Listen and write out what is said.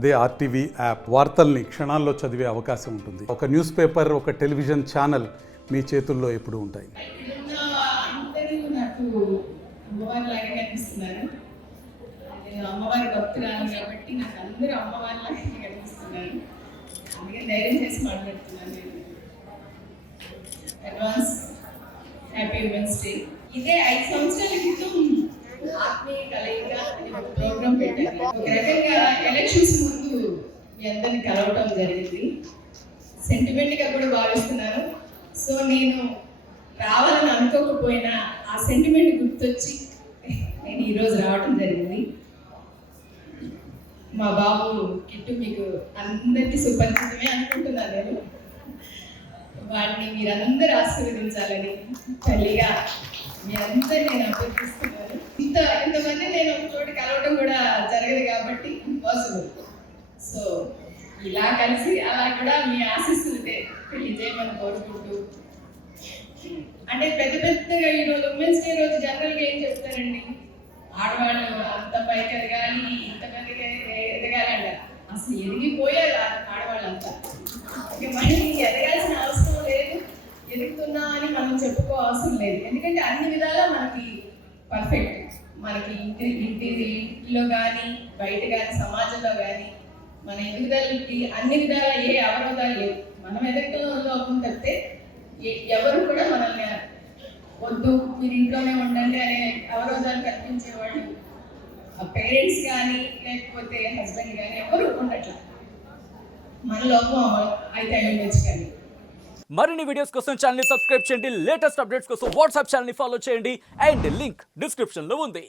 అదే RTV app వార్తల్ని క్షణాల్లో చదివే అవకాశం ఉంటుంది. ఒక న్యూస్ పేపర్, ఒక టెలివిజన్ ఛానల్ మీ చేతుల్లో ఎప్పుడూ ఉంటాయి. అందరూ నాకు అమ్మవారిలాగే కనిపిస్తున్నారు. నేను అమ్మవారి భక్తురాలు కాబట్టి నాకు అందరూ అమ్మవారిలాగే కనిపిస్తున్నారు. అందుకే ధైర్యం చేసి మాట్లాడుతున్నాను. నేను అడ్వాన్స్ హ్యాపీ ఉమెన్స్ డే. ఇదే 5 సంవత్సరాల క్రితం ఆత్మీయ కలయిక అనే ఒక ప్రోగ్రాం పెట్టారు. ఒక రకంగా ఎలక్షన్స్ ముందు మీ అందరిని కలవటం జరిగింది. సెంటిమెంట్గా కూడా భావిస్తున్నాను. సో నేను రావాలని అనుకోకపోయినా ఆ సెంటిమెంట్ గుర్తొచ్చి నేను ఈరోజు రావడం జరిగింది. మా బాబు కిట్టు మీకు అందరికీ సుపరిచితమే అనుకుంటున్నాను. నేను వాడిని మీరందరూ ఆశీర్వదించాలని తల్లిగా మీ అందరూ నేను అభ్యర్థిస్తున్నాను. ఇంతమంది నేను ఒక చోట కలవడం కూడా జరగదు కాబట్టి ఇంపాసిబుల్. సో ఇలా కలిసి అలా కూడా మీ ఆశీస్సులతో పెళ్లి చేయమని కోరుకుంటూ, అంటే పెద్దగా ఈరోజు ఉమెన్స్ డే రోజు జనరల్గా ఏం చెప్తారండి, ఆడవాళ్ళు అంత పైకి ఎదగాలి, ఇంతమందికి ఎదగాలి అంటారు. అసలు ఎదిగిపోయారు ఆడవాళ్ళంతా. ఇక మళ్ళీ ఎదగాల్సిన అవసరం లేదు, ఎదుగుతున్నా అని మనం చెప్పుకో అవసరం లేదు. ఎందుకంటే అన్ని విధాలా మనకి పర్ఫెక్ట్. మనకి ఇంటిలో కానీ బయట కానీ సమాజంలో కానీ మన ఎదుగుదలకి అన్ని విధాలా ఏ అవరోధాలు లేవు. మనం ఎదగటంలో తప్పితే ఎవరు కూడా మనల్ని వద్దు మీరు ఇంట్లోనే ఉండండి అనే అవరోధాలు కల్పించేవాళ్ళు పేరెంట్స్ కానీ లేకపోతే హస్బెండ్ కానీ ఎవరు ఉండట్లా. మన లోపం అయితే అయ్యొచ్చు. కానీ మరిన్ని వీడియోస్ కోసం ఛానల్ ని సబ్స్క్రైబ్ చేయండి. లేటెస్ట్ అప్డేట్స్ కోసం వాట్సాప్ ఛానల్ ని ఫాలో చేయండి. అండ్ లింక్ డిస్క్రిప్షన్ లో ఉంది.